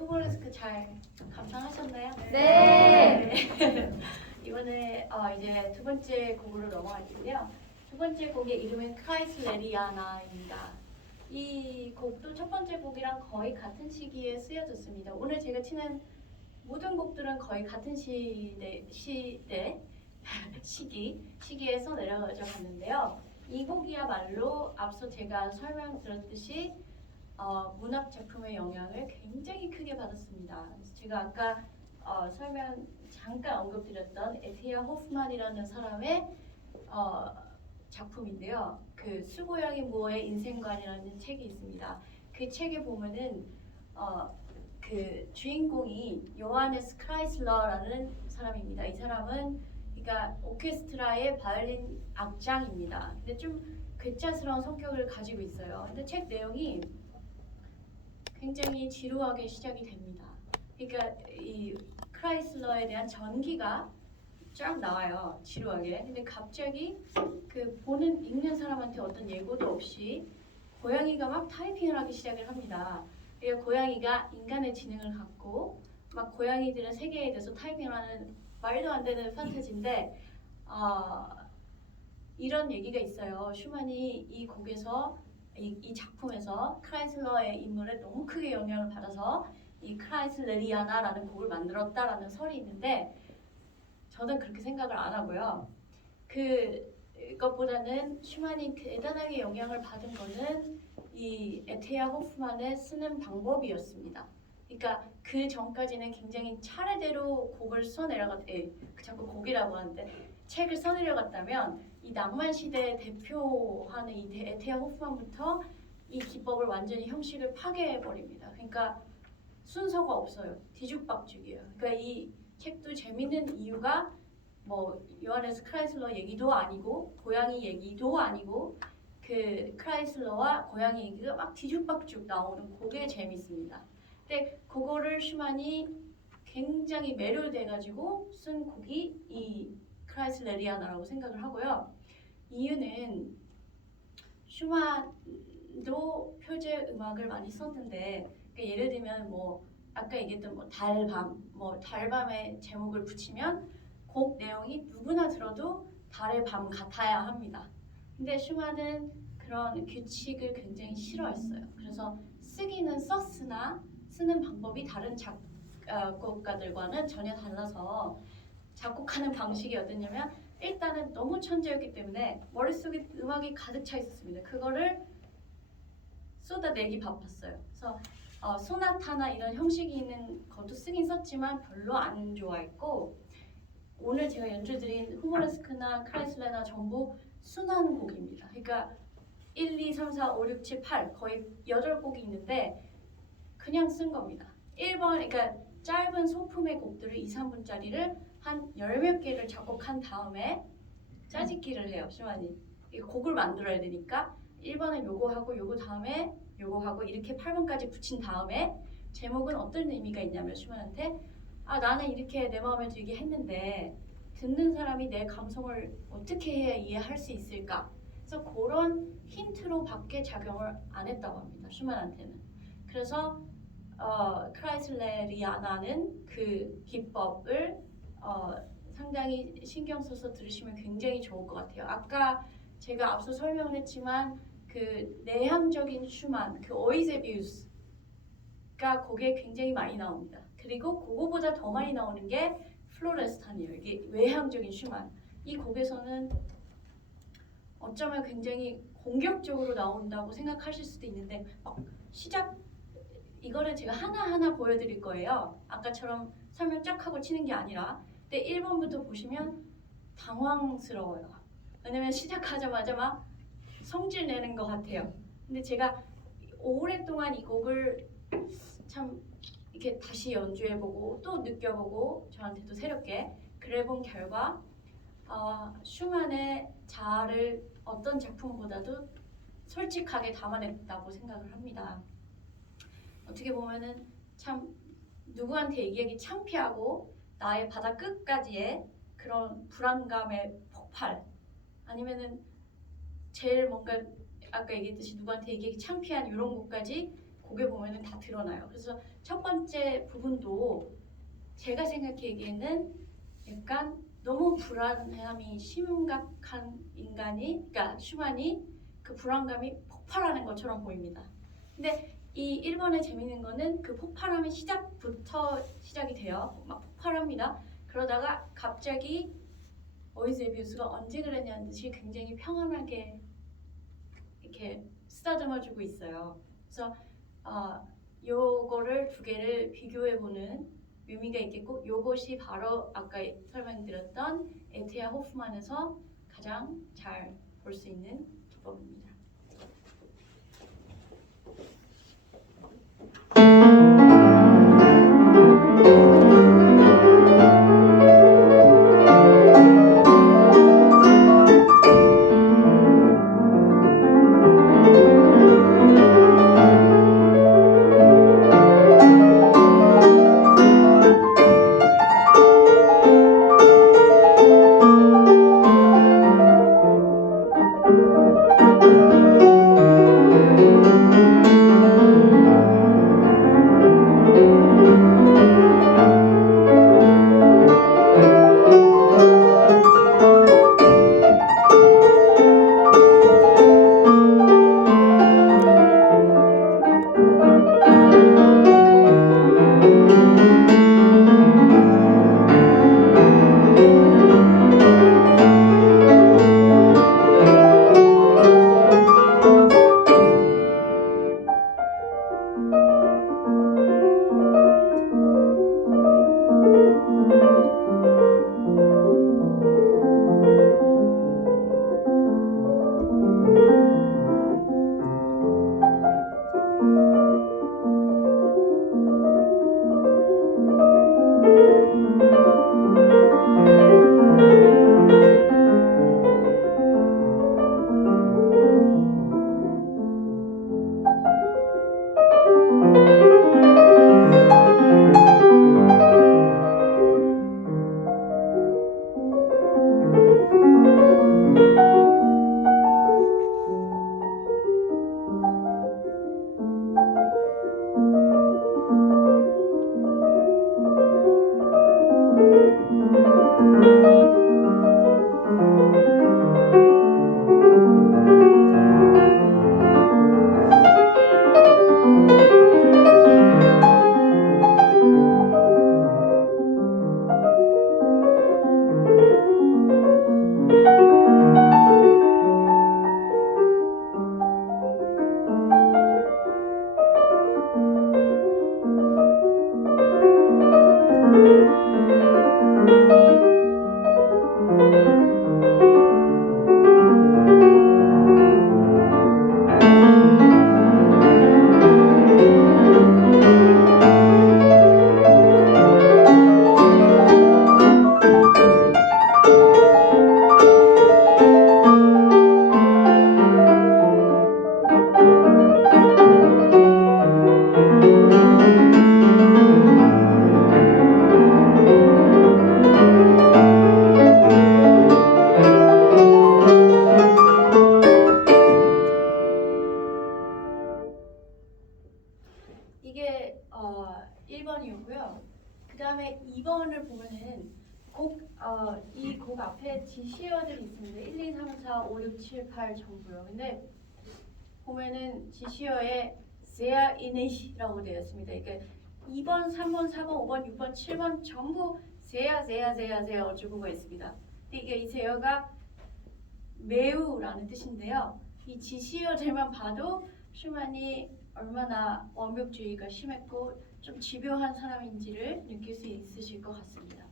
후보레스크 잘 감상하셨나요? 네. 이번에 이제 두 번째 곡으로 넘어갈 텐데요. 두 번째 곡의 이름은 크라이슬레리아나입니다. 이 곡도 첫 번째 곡이랑 거의 같은 시기에 쓰여졌습니다. 오늘 제가 치는 모든 곡들은 거의 같은 시기에서 내려져 갔는데요. 이 곡이야말로 앞서 제가 설명드렸듯이 문학 작품의 영향을 굉장히 크게 받았습니다. 그래서 제가 아까 설명 잠깐 언급드렸던 에티아 호프만이라는 사람의 작품인데요. 그 수고양이 모어의 인생관이라는 책이 있습니다. 그 책에 보면은 그 주인공이 요하네스 크라이슬러라는 사람입니다. 이 사람은 그러니까 오케스트라의 바이올린 악장입니다. 근데 좀 괴짜스러운 성격을 가지고 있어요. 근데 책 내용이 굉장히 지루하게 시작이 됩니다. 그러니까 이 크라이슬러에 대한 전기가 쫙 나와요. 지루하게. 근데 갑자기 그 읽는 사람한테 어떤 예고도 없이 고양이가 막 타이핑을 하기 시작을 합니다. 그러니까 고양이가 인간의 지능을 갖고 막 고양이들은 세계에 대해서 타이핑을 하는 말도 안 되는 판타지인데 이런 얘기가 있어요. 슈만이 이 곡에서 이 작품에서 크라이슬러의 인물에 너무 크게 영향을 받아서 이 크라이슬레리아나라는 곡을 만들었다라는 설이 있는데 저는 그렇게 생각을 안 하고요. 그것보다는 슈만이 대단하게 영향을 받은 거는 이 에테아 호프만의 쓰는 방법이었습니다. 그러니까 그 전까지는 굉장히 차례대로 곡을 자꾸 곡이라고 하는데 책을 써내려갔다면 이 낭만 시대의 대표하는 이 에테아 호프만부터 이 기법을 완전히 형식을 파괴해버립니다. 그러니까 순서가 없어요. 뒤죽박죽이에요. 그러니까 이 책도 재밌는 이유가 뭐 요하네스 크라이슬러 얘기도 아니고 고양이 얘기도 아니고 그 크라이슬러와 고양이 얘기가 막 뒤죽박죽 나오는 그게 재밌습니다. 근데 그거를 슈만이 굉장히 매료돼가지고 쓴 곡이 이 크라이슬레리아나라고 생각을 하고요. 이유는 슈만도 표제 음악을 많이 썼는데 그러니까 예를 들면 뭐 아까 얘기했던 뭐 달밤의 제목을 붙이면 곡 내용이 누구나 들어도 달의 밤 같아야 합니다. 근데 슈만은 그런 규칙을 굉장히 싫어했어요. 그래서 쓰기는 썼으나 쓰는 방법이 다른 작곡가들과는 전혀 달라서 작곡하는 방식이 어땠냐면 일단은 너무 천재였기 때문에 머릿속에 음악이 가득 차 있었습니다. 그거를 쏟아내기 바빴어요. 그래서 소나타나 이런 형식이 있는 것도 쓰긴 썼지만 별로 안 좋아했고 오늘 제가 연주드린 후모레스크나 크라이슬레나 전부 순환 곡입니다. 그러니까 1, 2, 3, 4, 5, 6, 7, 8 거의 8곡이 있는데 그냥 쓴 겁니다. 1번 그러니까 짧은 소품의 곡들을 2, 3분짜리를 한 10몇 개를 작곡한 다음에 짜집기를 해요. 슈만이 곡을 만들어야 되니까 1번은 요거 하고 요거 다음에 요거 하고 이렇게 8번까지 붙인 다음에 제목은 어떤 의미가 있냐면 슈만한테 나는 이렇게 내 마음에 들게 했는데 듣는 사람이 내 감성을 어떻게 해야 이해할 수 있을까? 그래서 그런 힌트로 밖에 작용을 안 했다고 합니다. 슈만한테는. 그래서 크라이슬레리아나는 그 기법을 상당히 신경 써서 들으시면 굉장히 좋을 것 같아요. 아까 제가 앞서 설명을 했지만 그 내향적인 슈만, 그 어이제비우스가 곡에 굉장히 많이 나옵니다. 그리고 그거보다 더 많이 나오는 게 플로레스탄이에요. 이게 외향적인 슈만. 이 곡에서는 어쩌면 굉장히 공격적으로 나온다고 생각하실 수도 있는데 이거를 제가 하나하나 보여드릴 거예요. 아까처럼 설명 쫙 하고 치는 게 아니라 근데 1번부터 보시면 당황스러워요. 왜냐면 시작하자마자 막 성질 내는 것 같아요. 근데 제가 오랫동안 이 곡을 참 이렇게 다시 연주해보고 또 느껴보고 저한테도 새롭게 그래본 결과 슈만의 자아를 어떤 작품보다도 솔직하게 담아냈다고 생각을 합니다. 어떻게 보면은 참 누구한테 얘기하기 창피하고 나의 바다 끝까지의 그런 불안감의 폭발 아니면은 제일 뭔가 아까 얘기했듯이 누구한테 얘기하기 창피한 이런 것까지 곡에 보면은 다 드러나요. 그래서 첫 번째 부분도 제가 생각하기에는 약간 너무 불안함이 심각한 인간이, 그러니까 슈만이 그 불안감이 폭발하는 것처럼 보입니다. 근데 이 1번의 재밌는 거는 그 폭발함이 시작부터 시작이 돼요. 막 폭발합니다. 그러다가 갑자기 어이즈에비우스가 언제 그랬냐는 듯이 굉장히 평안하게 이렇게 쓰다듬어주고 있어요. 그래서 요거를 두 개를 비교해보는 의미가 있겠고, 요것이 바로 아까 설명드렸던 에티아 호프만에서 가장 잘 볼 수 있는 기법입니다. 이게 1번이었고요. 그 다음에 2번을 보면은 이 곡 앞에 지시어들이 있습니다. 1, 2, 3, 4, 5, 6, 7, 8 전부요. 근데 보면은 지시어에 sehr innig라고 되어 있습니다. 이게 2번, 3번, 4번, 5번, 6번, 7번 전부 sehr 어쩌고가 있습니다. 근데 이게 이 seer가 매우라는 뜻인데요. 이 지시어들만 봐도 슈만이 얼마나 완벽주의가 심했고 좀 집요한 사람인지를 느낄 수 있으실 것 같습니다.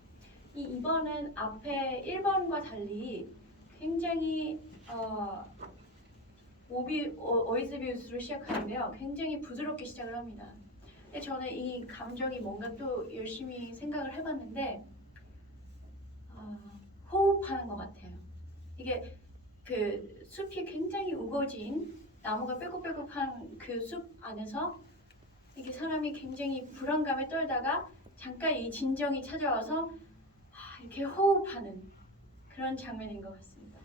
이 2번은 앞에 1번과 달리 굉장히 어이즈비우스로 시작하는데요. 굉장히 부드럽게 시작을 합니다. 근데 저는 이 감정이 뭔가 또 열심히 생각을 해봤는데 호흡하는 것 같아요. 이게 그 숲이 굉장히 우거진 나무가 빼곡빼곡한 그 숲 안에서 이게 사람이 굉장히 불안감에 떨다가 잠깐 이 진정이 찾아와서 이렇게 호흡하는 그런 장면인 것 같습니다.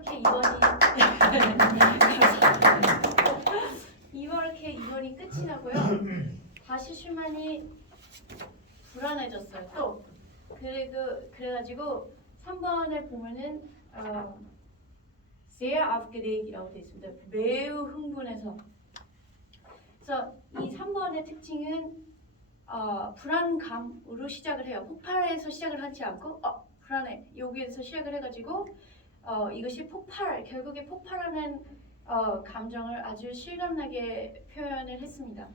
이렇게 2번이 이렇게 2번이 끝이 나고요. 다시 슈만이 불안해졌어요. 또 그래가지고 3번에 보면은 sehr aufgeregt이라고 되어 있습니다. 매우 흥분해서. 그래서 이 3번의 특징은 불안감으로 시작을 해요. 폭발해서 시작을 하지 않고 불안해 여기에서 시작을 해가지고 이것이 결국에 폭발하는 감정을 아주 실감나게 표현을 했습니다.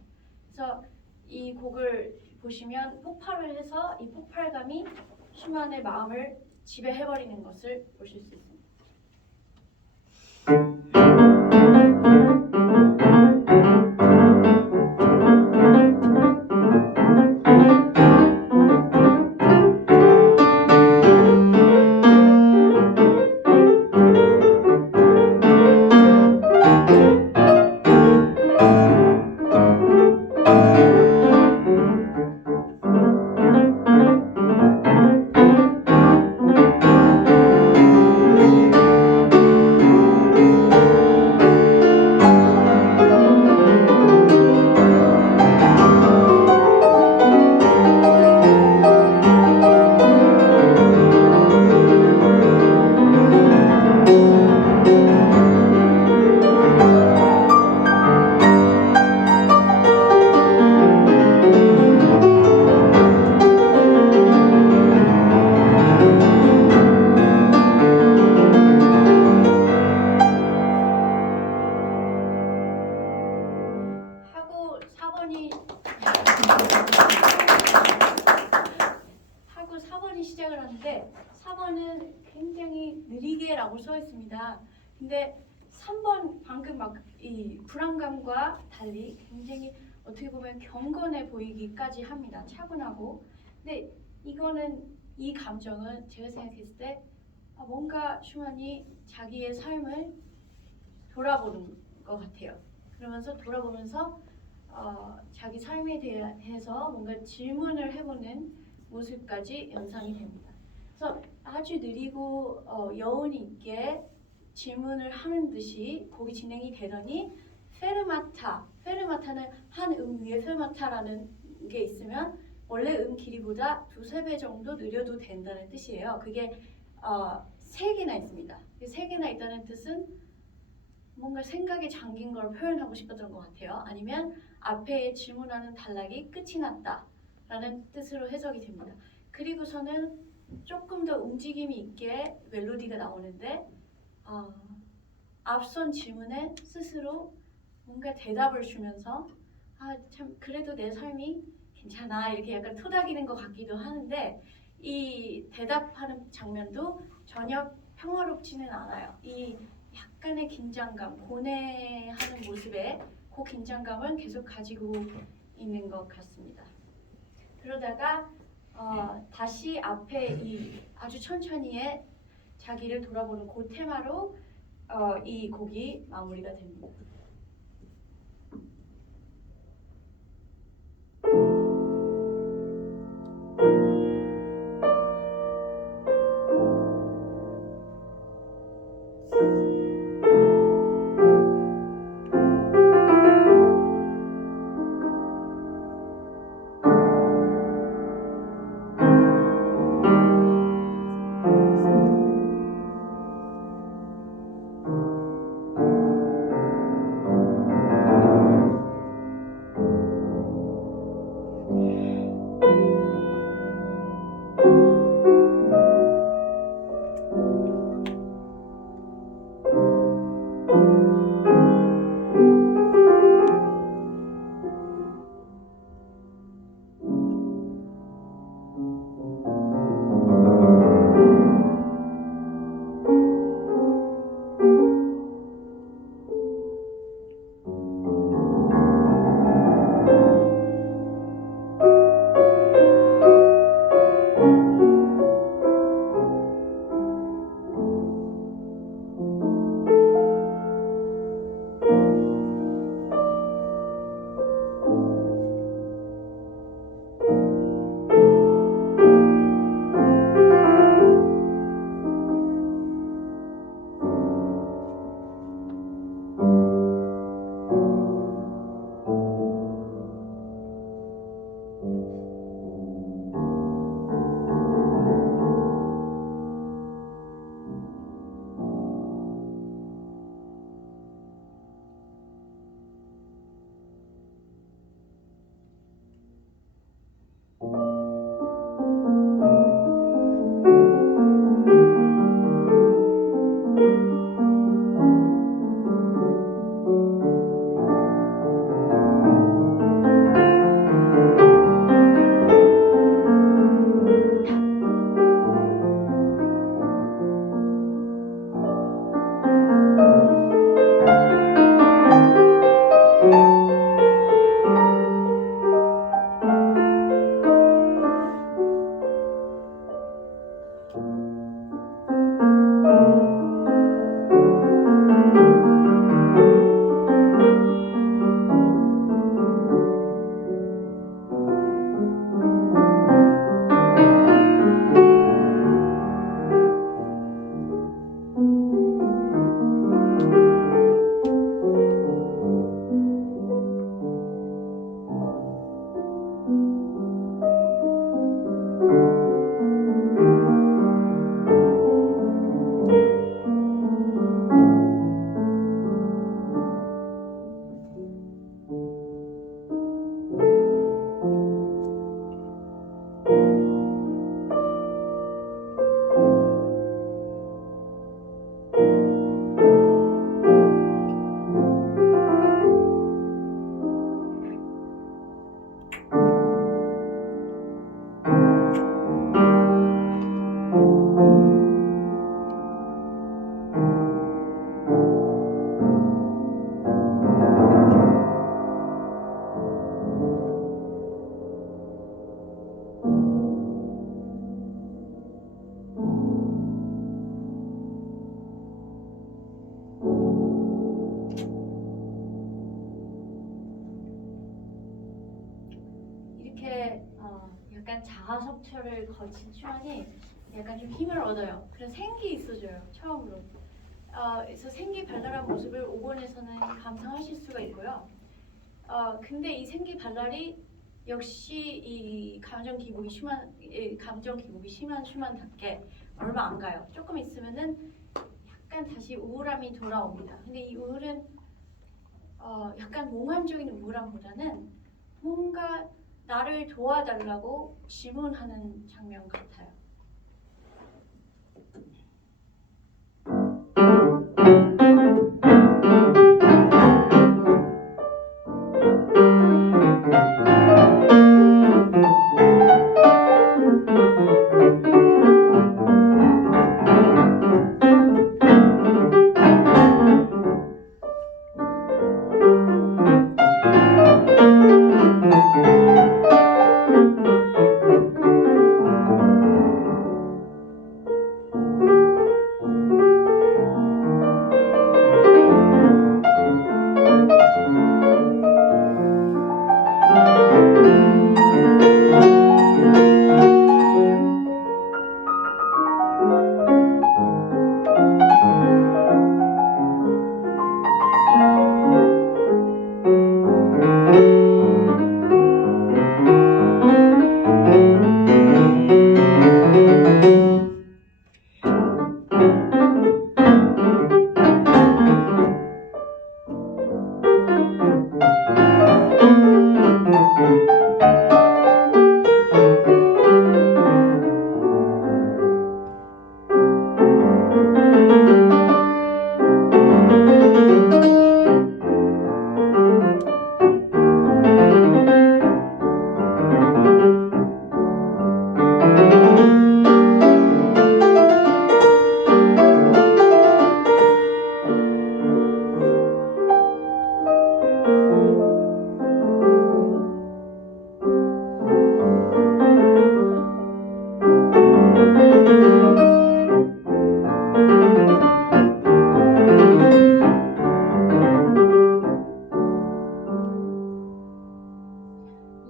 그래서 이 곡을 보시면 폭발을 해서 이 폭발감이 슈만의 마음을 지배해버리는 것을 보실 수 있습니다. 하고 4번이 시작을 하는데 4번은 굉장히 느리게라고 써 있습니다. 근데 3번 방금 막 이 불안감과 달리 굉장히 어떻게 보면 경건해 보이기까지 합니다. 차분하고. 근데 이 감정은 제가 생각했을 때 뭔가 슈만이 자기의 삶을 돌아보는 것 같아요. 그러면서 돌아보면서 자기 삶에 대해서 뭔가 질문을 해보는 모습까지 연상이 됩니다. 그래서 아주 느리고 여운이 있게 질문을 하는 듯이 곡이 진행이 되더니 페르마타는 한 음 위에 페르마타라는 게 있으면 원래 음 길이보다 2~3배 정도 느려도 된다는 뜻이에요. 그게 3개나 있습니다. 3개나 있다는 뜻은 뭔가 생각에 잠긴 걸 표현하고 싶었던 것 같아요. 아니면 앞에 질문하는 단락이 끝이 났다라는 뜻으로 해석이 됩니다. 그리고서는 조금 더 움직임이 있게 멜로디가 나오는데 앞선 질문에 스스로 뭔가 대답을 주면서 참 그래도 내 삶이 괜찮아 이렇게 약간 토닥이는 것 같기도 하는데 이 대답하는 장면도 전혀 평화롭지는 않아요. 이 약간의 긴장감, 고뇌하는 모습에 그 긴장감은 계속 가지고 있는 것 같습니다. 그러다가 다시 앞에 이 아주 천천히의 자기를 돌아보는 그 테마로 이 곡이 마무리가 됩니다. 자아 섭취를 거친 슈만이 약간 좀 힘을 얻어요. 그런 생기 있어져요. 처음으로. 그래서 생기 발랄한 모습을 5번에서는 감상하실 수가 있고요. 근데 이 생기 발랄이 역시 이 감정 기복이 심한 슈만답게 얼마 안 가요. 조금 있으면은 약간 다시 우울함이 돌아옵니다. 근데 이 우울은 약간 몽환적인 우울함보다는 뭔가 나를 도와달라고 질문하는 장면 같아요.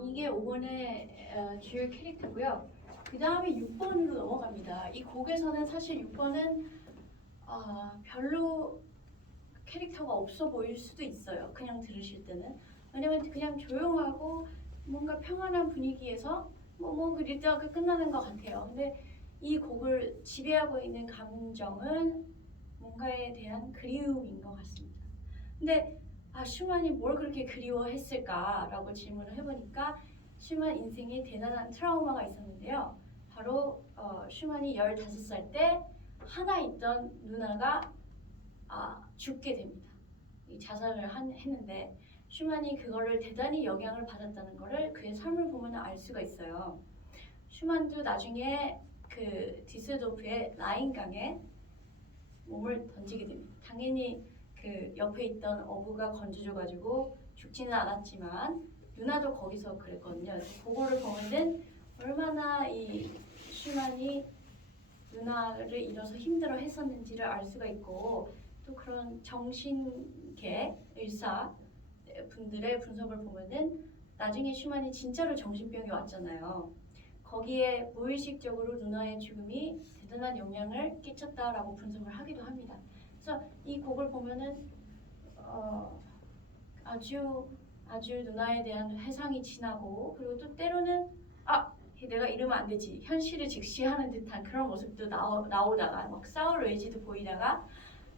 이게 5번의 주요 캐릭터고요. 그 다음에 6번으로 넘어갑니다. 이 곡에서는 사실 6번은 별로 캐릭터가 없어 보일 수도 있어요. 그냥 들으실 때는. 왜냐면 그냥 조용하고 뭔가 평안한 분위기에서 그리다가 끝나는 것 같아요. 근데 이 곡을 지배하고 있는 감정은 뭔가에 대한 그리움인 것 같습니다. 근데 슈만이 뭘 그렇게 그리워했을까라고 질문을 해보니까 슈만 인생에 대단한 트라우마가 있었는데요. 바로 슈만이 15살 때 하나 있던 누나가 죽게 됩니다. 자살을 했는데 슈만이 그거를 대단히 영향을 받았다는 거를 그의 삶을 보면 알 수가 있어요. 슈만도 나중에 그 디셀도르프의 라인강에 몸을 던지게 됩니다. 당연히 그 옆에 있던 어부가 건져줘가지고 죽지는 않았지만 누나도 거기서 그랬거든요. 그거를 보면은 얼마나 이 슈만이 누나를 잃어서 힘들어 했었는지를 알 수가 있고, 또 그런 정신계 의사 분들의 분석을 보면은 나중에 슈만이 진짜로 정신병이 왔잖아요. 거기에 무의식적으로 누나의 죽음이 대단한 영향을 끼쳤다라고 분석을 하기도 합니다. 그래서 이 곡을 보면은 아주 누나에 대한 회상이 진하고, 그리고 또 때로는 내가 이러면 안 되지, 현실을 직시하는 듯한 그런 모습도 나오다가 막 싸울 의지도 보이다가,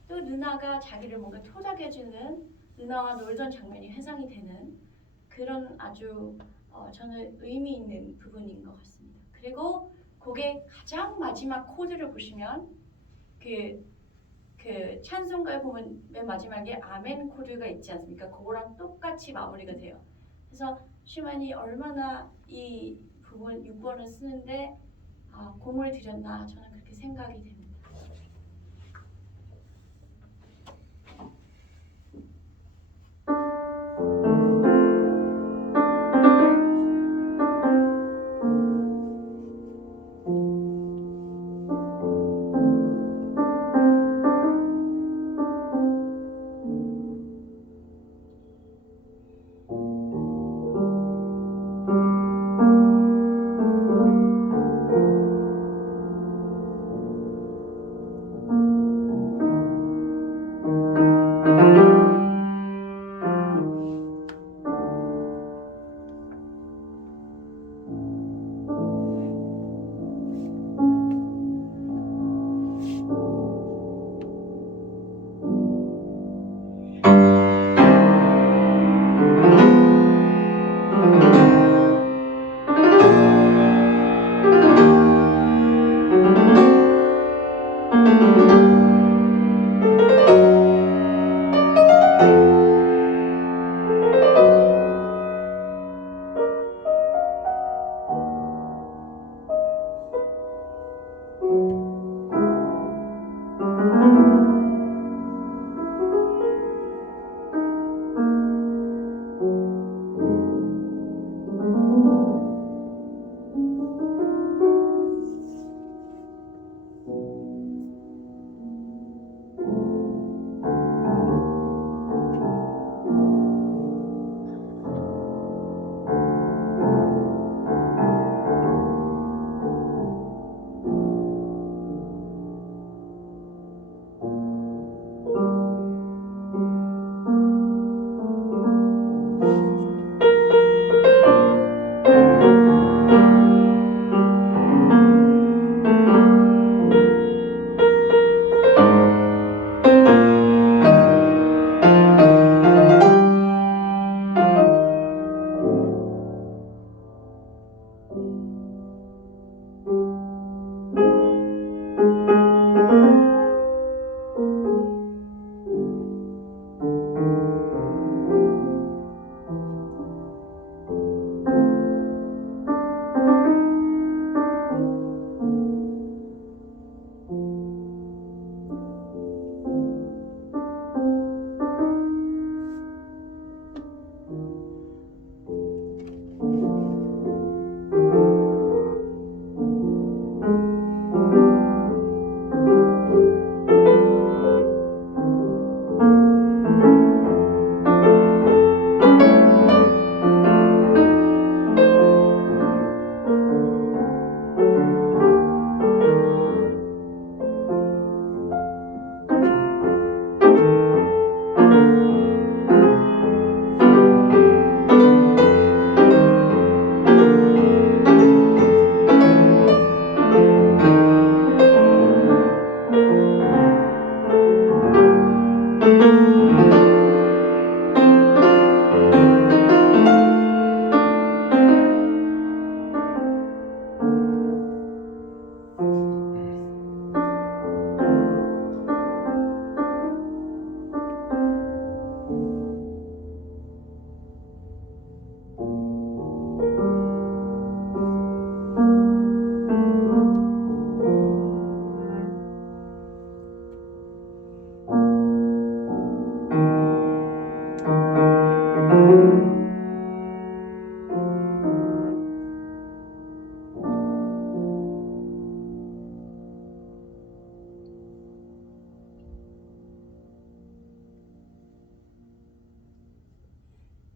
또 누나가 자기를 뭔가 토닥여주는 누나와 놀던 장면이 회상이 되는 그런 아주 저는 의미 있는 부분인 것 같습니다. 그리고 곡의 가장 마지막 코드를 보시면 그 찬송가에 보면 맨 마지막에 아멘 코드가 있지 않습니까? 그거랑 똑같이 마무리가 돼요. 그래서 슈만이 얼마나 이 부분 6번을 쓰는데 공을 들였나, 저는 그렇게 생각이 됩니다.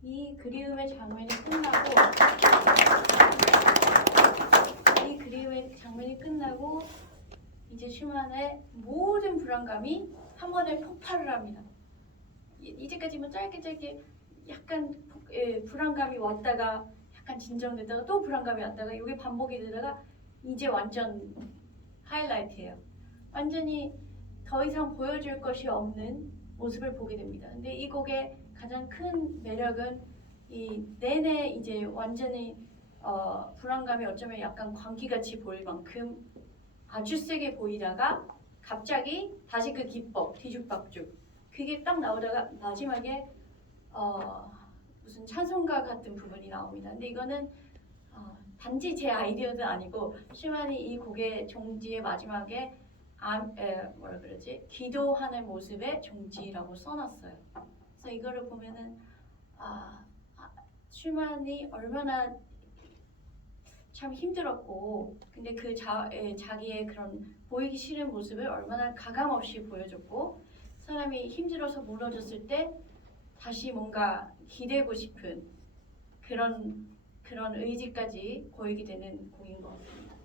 이 그리움의 장면이 끝나고 이제 슈만의 모든 불안감이 한 번에 폭발을 합니다. 이제까지 뭐 짧게 약간 불안감이 왔다가 약간 진정되다가 또 불안감이 왔다가 이게 반복이 되다가 이제 완전 하이라이트예요. 완전히 더 이상 보여줄 것이 없는 모습을 보게 됩니다. 근데 이 곡의 가장 큰 매력은 이 내내 이제 완전히 불안감이 어쩌면 약간 광기같이 보일 만큼 아주 세게 보이다가 갑자기 다시 그 기법 뒤죽박죽 그게 딱 나오다가 마지막에 무슨 찬송가 같은 부분이 나옵니다. 근데 이거는 단지 제 아이디어도 아니고 슈만이 이 곡의 종지의 마지막에 뭐라 그러지? 기도하는 모습의 종지라고 써놨어요. 그래서 이거를 보면은 슈만이 얼마나 참 힘들었고 근데 그 자기의 그런 보이기 싫은 모습을 얼마나 가감없이 보여줬고 사람이 힘들어서 무너졌을 때 다시 뭔가 기대고 싶은 그런 의지까지 보이게 되는 곡인 것 같습니다.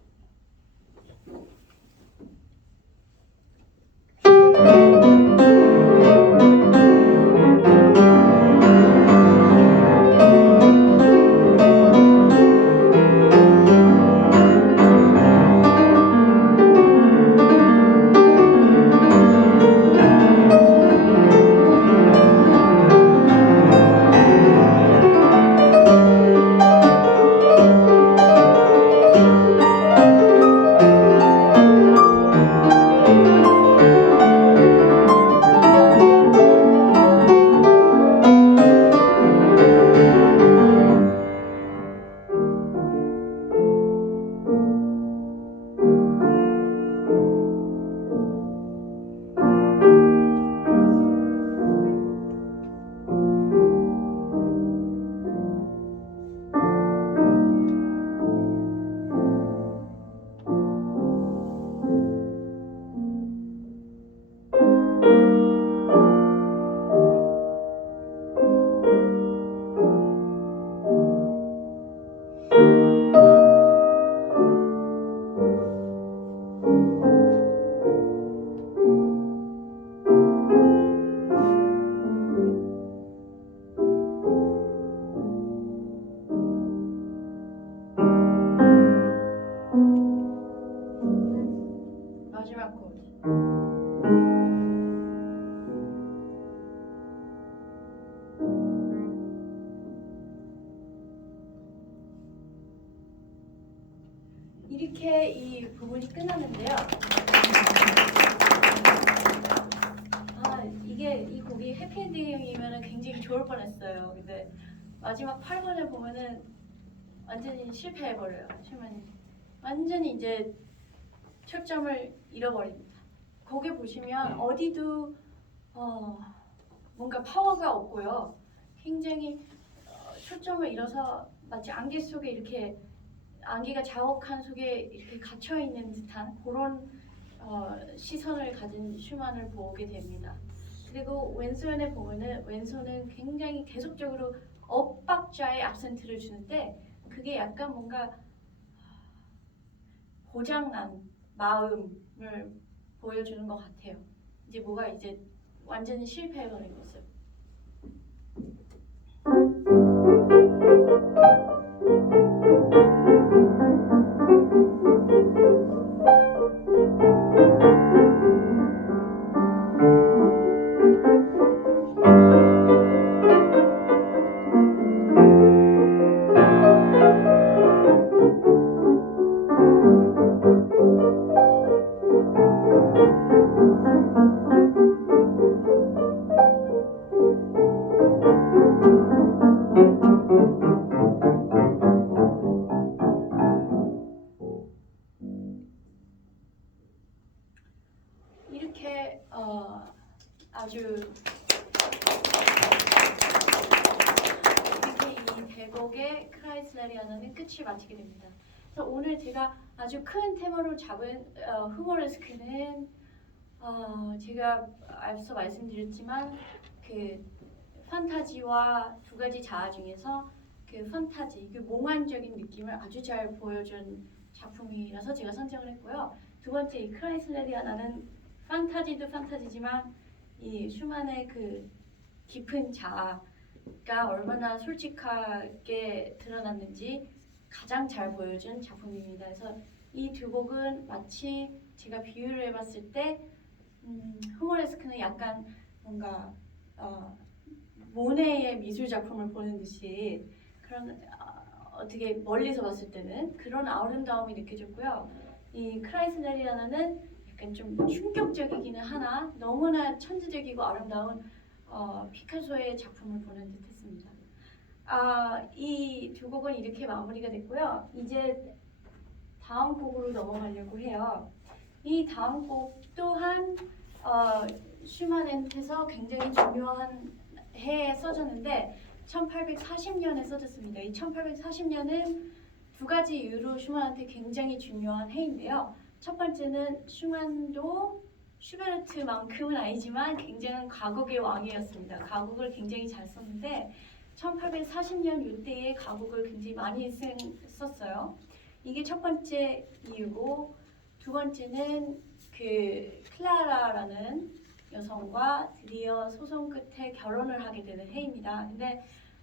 마지막 코드. 이렇게 이 부분이 끝났는데요. 이 곡이 해피엔딩이면 굉장히 좋을 뻔했어요. 근데 마지막 8번을 보면은 완전히 실패해버려요. 슈만이 완전히 이제 초점을 잃어버립니다. 거기 보시면 어디도 뭔가 파워가 없고요. 굉장히 초점을 잃어서 마치 안개 속에 이렇게 안개가 자욱한 속에 이렇게 갇혀 있는 듯한 그런 시선을 가진 슈만을 보게 됩니다. 그리고 왼손에 보면은 왼손은 굉장히 계속적으로 엇박자의 악센트를 주는데 그게 약간 뭔가 고장난 마음을 보여주는 것 같아요. 이제 뭐가 이제 완전히 실패해버린 모습. 이렇게 아주 이렇게 이 대곡의 크라이슬레리아나는 끝이 마치게 됩니다. 그래서 오늘 제가 아주 큰 테마로 잡은 후모레스크는 제가 앞서 말씀드렸지만 그 판타지와 두 가지 자아 중에서 그 판타지, 그 몽환적인 느낌을 아주 잘 보여준 작품이라서 제가 선정을 했고요. 두 번째 이 크라이슬레리아나는 판타지도 판타지지만 이 슈만의 그 깊은 자아가 얼마나 솔직하게 드러났는지 가장 잘 보여준 작품입니다. 그래서 이 두 곡은 마치 제가 비유를 해봤을 때 후모레스크는 약간 뭔가 모네의 미술 작품을 보는 듯이 그런 어떻게 멀리서 봤을 때는 그런 아름다움이 느껴졌고요. 이 크라이슬레리아나는 약간 좀 충격적이기는 하나 너무나 천재적이고 아름다운 피카소의 작품을 보는 듯했습니다. 이 두 곡은 이렇게 마무리가 됐고요. 이제 다음 곡으로 넘어가려고 해요. 이 다음 곡 또한 슈만한테서 굉장히 중요한 해에 써졌는데 1840년에 써졌습니다. 이 1840년은 두 가지 이유로 슈만한테 굉장히 중요한 해인데요. 첫 번째는 슈만도 슈베르트만큼은 아니지만 굉장한 가곡의 왕이었습니다. 가곡을 굉장히 잘 썼는데 1840년 이때에 가곡을 굉장히 많이 썼어요. 이게 첫 번째 이유고 두 번째는 그 클라라라는 여성과 드디어 소송 끝에 결혼을 하게 되는 해입니다. 근데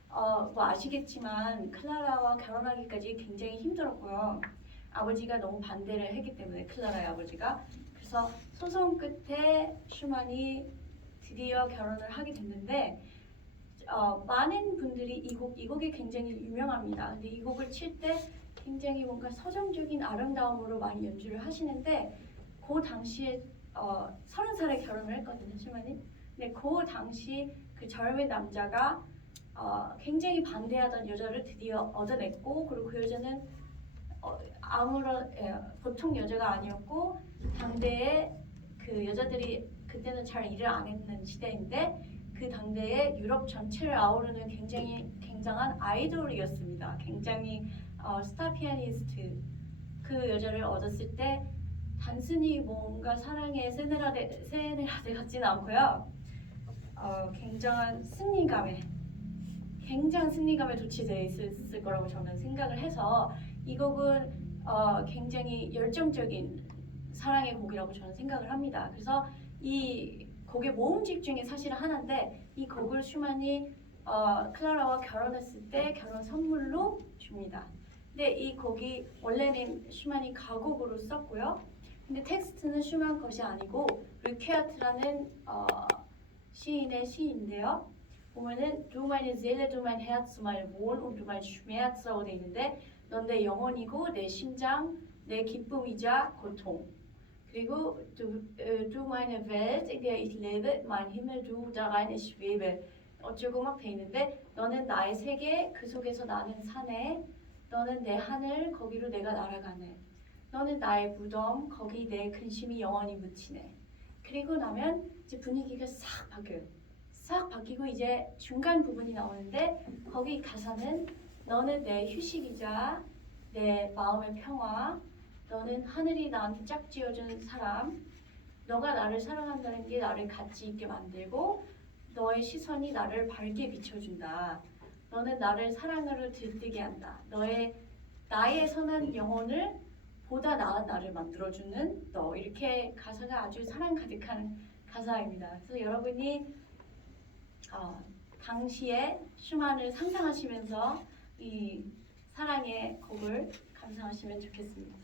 뭐 아시겠지만 클라라와 결혼하기까지 굉장히 힘들었고요. 아버지가 너무 반대를 했기 때문에 클라라의 아버지가 그래서 소송 끝에 슈만이 드디어 결혼을 하게 됐는데 많은 분들이 이 곡이 굉장히 유명합니다. 근데 이 곡을 칠 때 굉장히 뭔가 서정적인 아름다움으로 많이 연주를 하시는데 그 당시에 30살에 결혼을 했거든요, 슈만이. 근데 그 당시 그 젊은 남자가 굉장히 반대하던 여자를 드디어 얻어냈고 그리고 그 여자는 보통 여자가 아니었고 당대에 그 여자들이 그때는 잘 일을 안 했는 시대인데 그 당대에 유럽 전체를 아우르는 굉장한 아이돌이었습니다. 굉장히 스타 피아니스트 그 여자를 얻었을 때 단순히 뭔가 사랑의 세네라데 같지는 않고요. 굉장한 승리감에 도취되어 있을 거라고 저는 생각을 해서 이 곡은 굉장히 열정적인 사랑의 곡이라고 저는 생각을 합니다. 그래서 이 곡의 모음집 중에 사실은 하나인데 이 곡을 슈만이 클라라와 결혼했을 때 결혼 선물로 줍니다. 근데 이 곡이 원래는 슈만이 가곡으로 썼고요. 근데 텍스트는 슈만 것이 아니고 르케아트라는 시인의 시인데요. 보면은 Du meine Seele, du mein Herz, du mein Wohl und du mein Schmerz라고 돼 있는데 넌 내 영혼이고 내 심장, 내 기쁨이자 고통. 그리고 du meine Welt, in der ich lebe, mein Himmel, du darein ich schwebe. 어쩌고 막 돼 있는데 너는 나의 세계, 그 속에서 나는 사네. 너는 내 하늘, 거기로 내가 날아가네. 너는 나의 무덤, 거기 내 근심이 영원히 묻히네. 그리고 나면 이제 분위기가 싹 바뀌어요. 싹 바뀌고 이제 중간 부분이 나오는데 거기 가사는 너는 내 휴식이자 내 마음의 평화. 너는 하늘이 나한테 짝지어준 사람. 너가 나를 사랑한다는 게 나를 가치 있게 만들고 너의 시선이 나를 밝게 비춰준다. 너는 나를 사랑으로 들뜨게 한다. 나의 선한 영혼을 보다 나은 나를 만들어주는 너. 이렇게 가사가 아주 사랑 가득한 가사입니다. 그래서 여러분이 당시에 슈만을 상상하시면서 이 사랑의 곡을 감상하시면 좋겠습니다.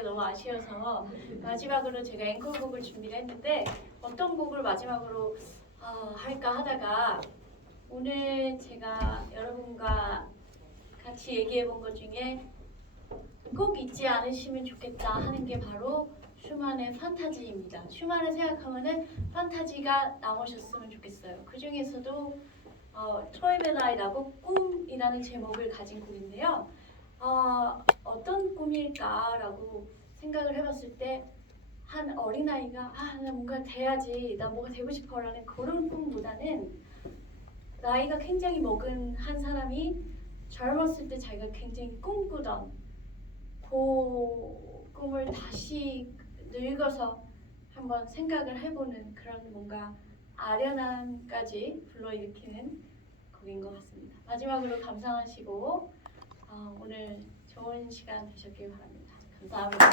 시간이 너무 아쉬워서 마지막으로 제가 앵콜곡을 준비를 했는데 어떤 곡을 마지막으로 할까 하다가 오늘 제가 여러분과 같이 얘기해 본 것 중에 꼭 잊지 않으시면 좋겠다 하는 게 바로 슈만의 판타지입니다. 슈만을 생각하면은 판타지가 나오셨으면 좋겠어요. 그 중에서도 트로이벨라이라고 꿈이라는 제목을 가진 곡인데요. 어떤 꿈일까라고 생각을 해봤을 때 한 어린아이가 나 뭔가 돼야지, 나 뭐가 되고 싶어라는 그런 꿈보다는 나이가 굉장히 먹은 한 사람이 젊었을 때 자기가 굉장히 꿈꾸던 그 꿈을 다시 늙어서 한번 생각을 해보는 그런 뭔가 아련함까지 불러일으키는 곡인 것 같습니다. 마지막으로 감상하시고 오늘 좋은 시간 되셨길 바랍니다. 감사합니다.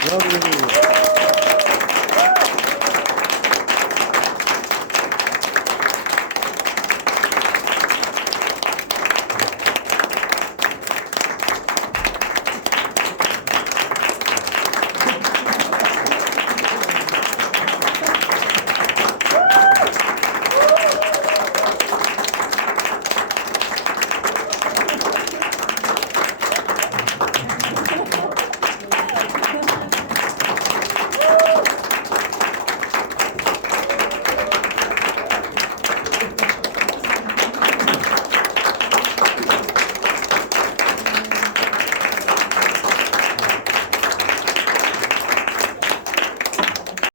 브라보.